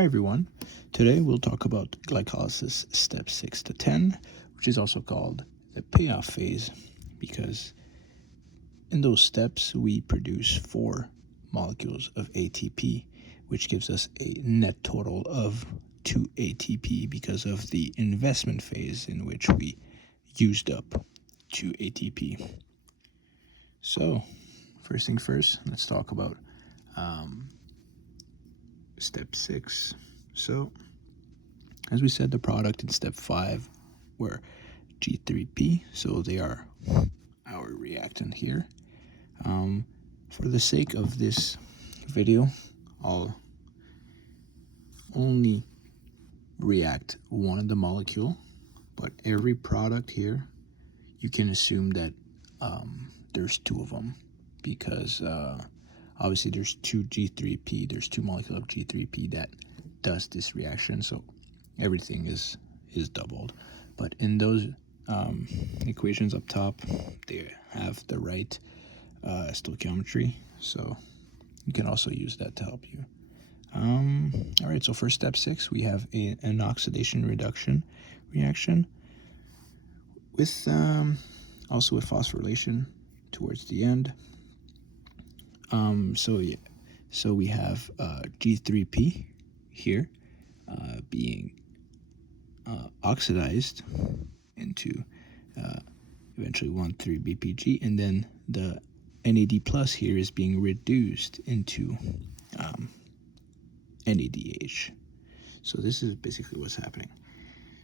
Hi everyone, today we'll talk about glycolysis steps 6 to 10, which is also called the payoff phase, because in those steps we produce 4 molecules of ATP, which gives us a net total of 2 ATP because of the investment phase in which we used up 2 ATP. So, first thing first, let's talk about step 6. So, as we said, the product in step 5 were G3P, so they are our reactant here. For the sake of this video, I'll only react one of the molecule, but every product here, you can assume that there's 2 of them, because obviously there's 2 G3P, there's 2 molecules of G3P that does this reaction, so everything is doubled. But in those equations up top, they have the right stoichiometry, so you can also use that to help you. All right, so for step 6, we have an oxidation reduction reaction with also with phosphorylation towards the end. So we have G3P here being oxidized into eventually 1,3-BPG, and then the NAD plus here is being reduced into NADH. So this is basically what's happening.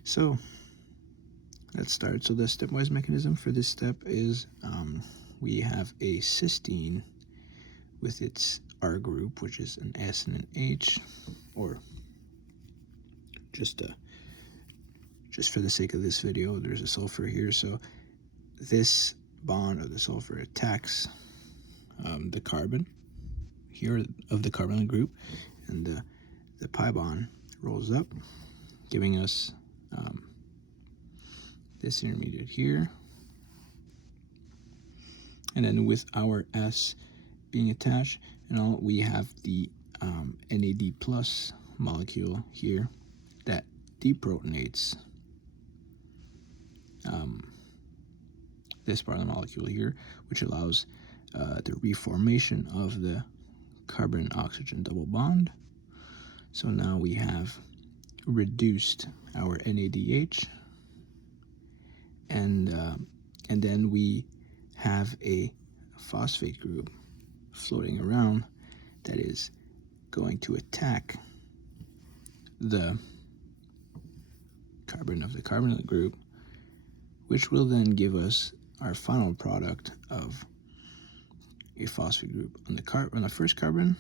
So let's start. So the stepwise mechanism for this step is we have a cysteine with its R group, which is an S and an H, or just for the sake of this video, there's a sulfur here. So this bond of the sulfur attacks the carbon here of the carbonyl group, and the pi bond rolls up, giving us this intermediate here. And then with our S being attached, and all, we have the NAD plus molecule here that deprotonates this part of the molecule here, which allows the reformation of the carbon-oxygen double bond. So now we have reduced our NADH, and then we have a phosphate group floating around that is going to attack the carbon of the carbonyl group, which will then give us our final product of a phosphate group on the first carbon,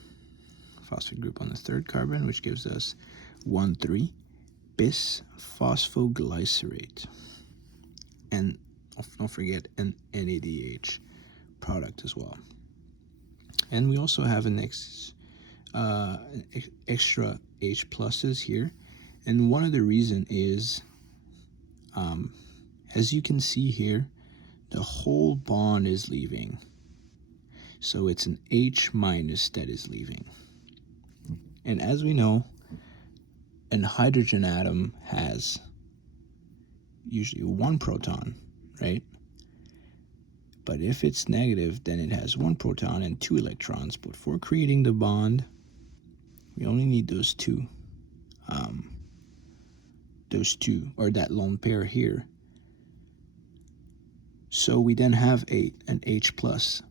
phosphate group on the third carbon, which gives us 1,3-bisphosphoglycerate, and don't forget an NADH product as well. And we also have an extra H pluses here, and one of the reason is as you can see here, the whole bond is leaving, so it's an H minus that is leaving. And as we know, an hydrogen atom has usually 1 proton, right? But if it's negative, then it has 1 proton and 2 electrons. But for creating the bond, we only need those two, or that lone pair here. So we then have an H plus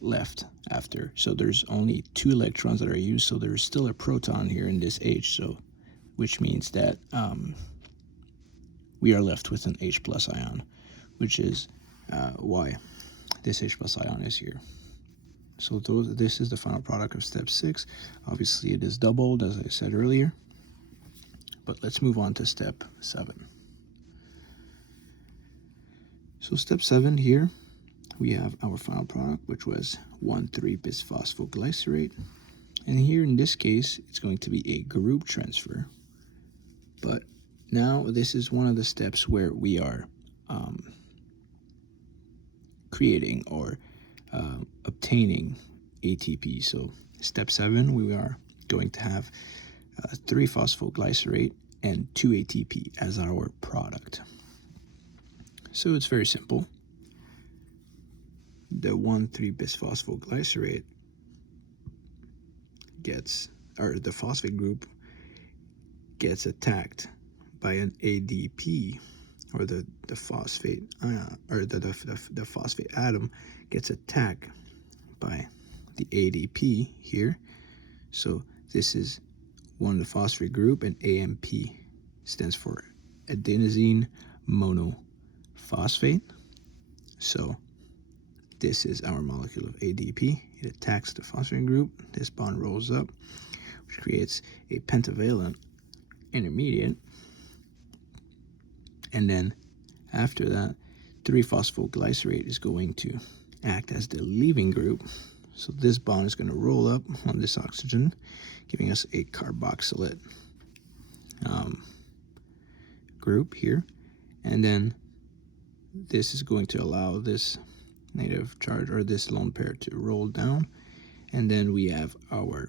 left after. So there's only 2 electrons that are used, so there's still a proton here in this H, so which means that we are left with an H plus ion, which is why this H plus ion is here. So this is the final product of step 6. Obviously it is doubled, as I said earlier, but let's move on to step 7. So step 7 here, we have our final product, which was 1,3-bisphosphoglycerate. And here in this case, it's going to be a group transfer. But now this is one of the steps where we are creating or obtaining ATP. So step 7, we are going to have 3-phosphoglycerate, and 2 ATP as our product. So it's very simple. The 1,3-bisphosphoglycerate gets, or the phosphate group gets attacked by an ADP, or the phosphate or the phosphate atom gets attacked by the ADP here. So this is one, the phosphate group, and AMP stands for adenosine monophosphate. So this is our molecule of ADP. It attacks the phosphate group. This bond rolls up, which creates a pentavalent intermediate. And then after that, 3-phosphoglycerate is going to act as the leaving group. So this bond is going to roll up on this oxygen, giving us a carboxylate group here. And then this is going to allow this negative charge, or this lone pair, to roll down. And then we have our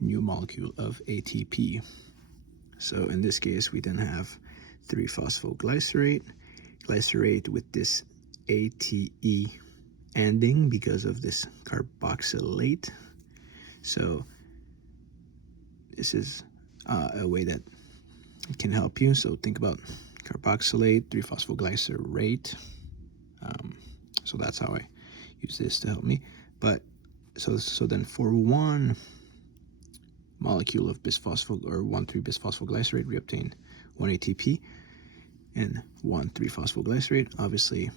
new molecule of ATP. So in this case, we then have 3-phosphoglycerate, glycerate with this ATE ending because of this carboxylate. So this is a way that it can help you. So think about carboxylate, 3-phosphoglycerate. So that's how I use this to help me. But so then for one molecule of bisphospho, or 1,3-bisphosphoglycerate, we obtain 1 ATP and 1 3-phosphoglycerate. Obviously,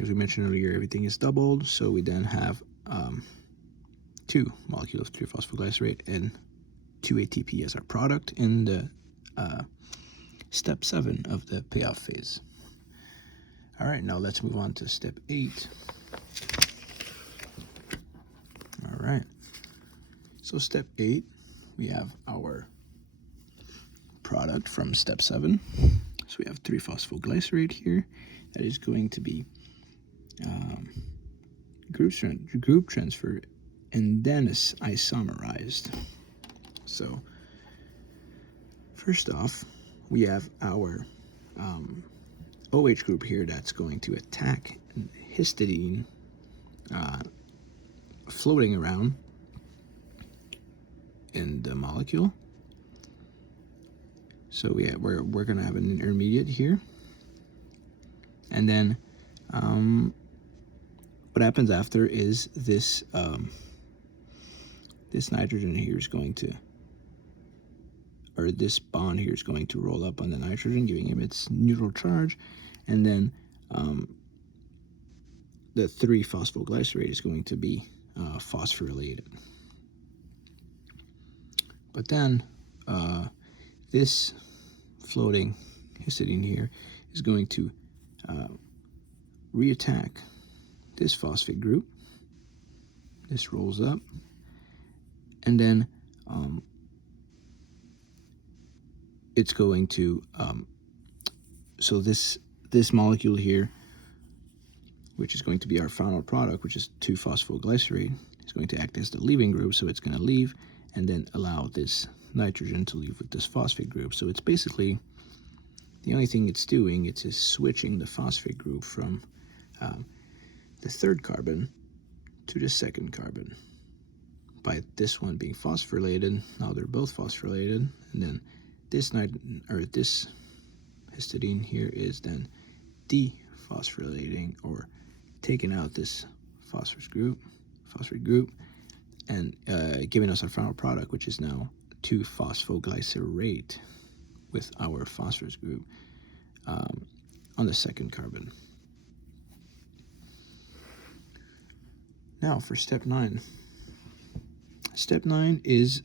as we mentioned earlier, everything is doubled, so we then have 2 molecules of 3-phosphoglycerate and 2 ATP as our product in the step 7 of the payoff phase. All right, now let's move on to step 8. All right, so step 8, we have our product from step 7. So we have 3-phosphoglycerate here. That is going to be group transferred and then isomerized. So first off, we have our OH group here that's going to attack histidine floating around in the molecule. So we're going to have an intermediate here. And then what happens after is this this nitrogen here is going to, or this bond here is going to roll up on the nitrogen, giving him its neutral charge. And then the 3-phosphoglycerate is going to be phosphorylated. But then this floating histidine here is going to reattack this phosphate group. This rolls up, and then it's going to so this molecule here, which is going to be our final product, which is 2-phosphoglycerate, is going to act as the leaving group. So it's going to leave and then allow this nitrogen to leave with this phosphate group. So it's basically, the only thing it's doing, it's just switching the phosphate group from the 3rd carbon to the 2nd carbon. By this one being phosphorylated, now they're both phosphorylated, and then this this histidine here is then dephosphorylating, or taking out this phosphate group, and giving us our final product, which is now 2-phosphoglycerate with our phosphorus group on the 2nd carbon. Now for step 9. Step 9 is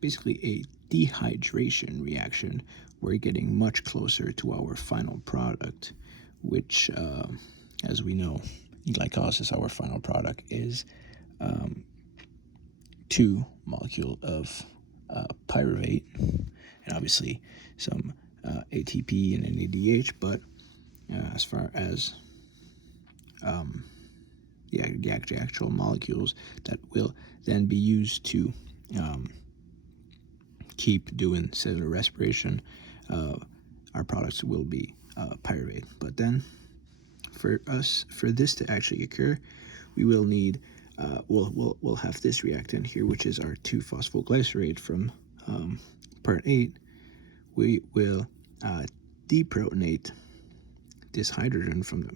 basically a dehydration reaction. We're getting much closer to our final product, which, as we know, in glycolysis, our final product is 2 molecule of pyruvate, and obviously some ATP and NADH. But as far as the actual molecules that will then be used to keep doing cellular respiration, our products will be pyruvate. But then for this to actually occur, we will need we'll have this reactant here, which is our 2-phosphoglycerate from part 8. We will deprotonate this hydrogen from the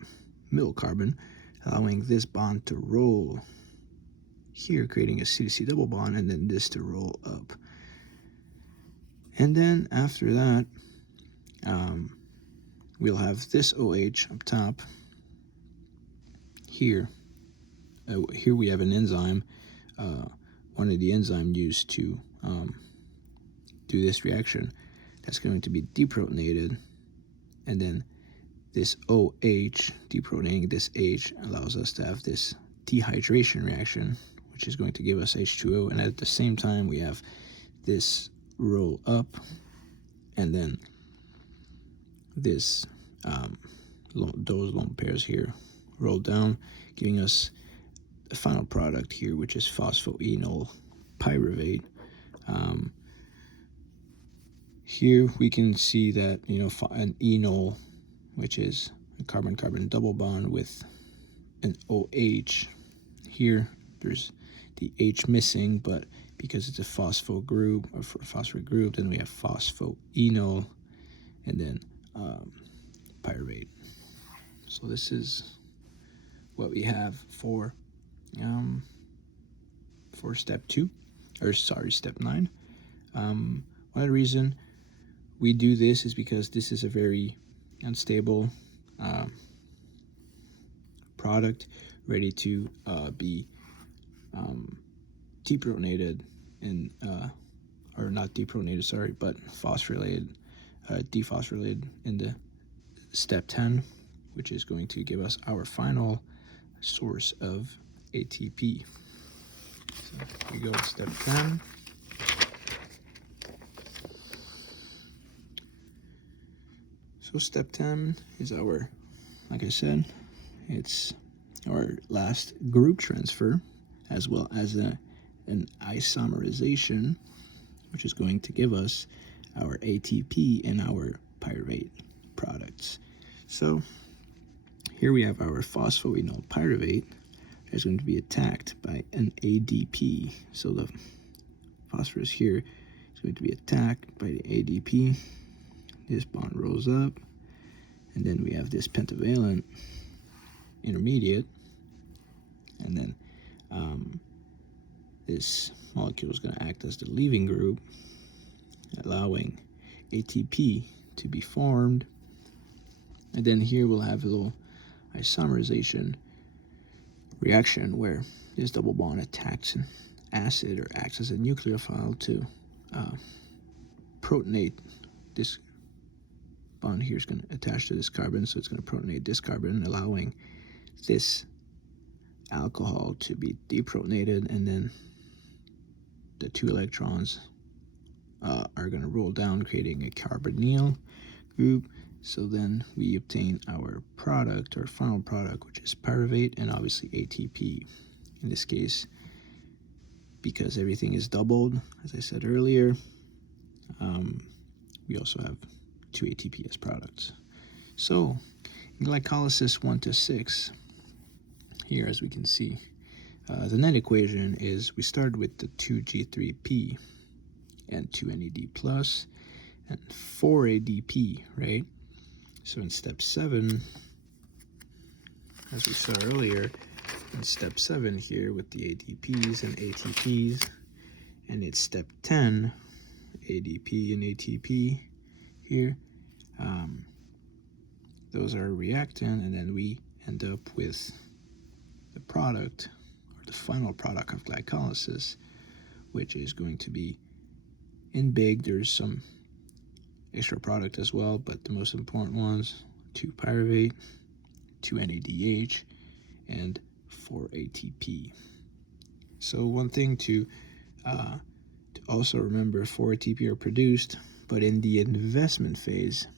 middle carbon, allowing this bond to roll here, creating a C2C double bond, and then this to roll up. And then after that, we'll have this OH up top. Here we have an enzyme, one of the enzymes used to do this reaction, that's going to be deprotonated, and then this OH, deprotonating this H, allows us to have this dehydration reaction, which is going to give us H2O, and at the same time we have this roll up, and then this those lone pairs here roll down, giving us the final product here, which is phosphoenol pyruvate. Here we can see that, you know, an enol, which is a carbon-carbon double bond with an OH. Here there's the H missing, but because it's a phosphate group, then we have phosphoenol, and then pyruvate. So this is what we have for step 2, or sorry, step 9. One of the reason we do this is because this is a very unstable product, ready to be deprotonated and or not deprotonated, sorry, but phosphorylated, dephosphorylated in the step 10, which is going to give us our final source of ATP. So we go to step 10. So step 10 is our, like I said, it's our last group transfer, as well as an isomerization, which is going to give us our ATP and our pyruvate products. So here we have our phosphoenol pyruvate that's going to be attacked by an ADP. So the phosphorus here is going to be attacked by the ADP. This bond rolls up, and then we have this pentavalent intermediate, and then this molecule is going to act as the leaving group, allowing ATP to be formed. And then here we'll have a little isomerization reaction where this double bond attacks an acid, or acts as a nucleophile to protonate. This bond here is going to attach to this carbon, so it's going to protonate this carbon, allowing this alcohol to be deprotonated, and then the 2 electrons are going to roll down, creating a carbonyl group. So then we obtain our product, our final product, which is pyruvate and obviously ATP. In this case, because everything is doubled, as I said earlier, we also have 2 ATP as products. So in glycolysis 1 to 6, here as we can see, the net equation is we start with the 2G3P and 2NAD plus and 4ADP, right? So in step 7, as we saw earlier, in step 7 here with the ADPs and ATPs, and it's step 10, ADP and ATP here, those are reactant, and then we end up with the product, or the final product of glycolysis, which is going to be in big. There's some extra product as well, but the most important ones, 2 pyruvate, 2 NADH, and 4 ATP. So one thing to also remember, 4 ATP are produced, but in the investment phase,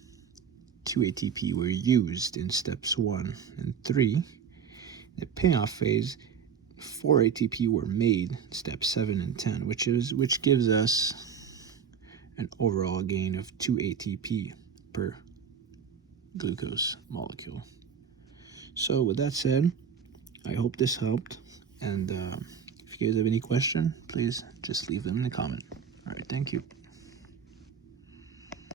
2 ATP were used in steps 1 and 3. The payoff phase, 4 ATP were made in steps 7 and 10, which gives us an overall gain of 2 ATP per glucose molecule. So with that said, I hope this helped, and if you guys have any question, please just leave them in the comment. All right, thank you.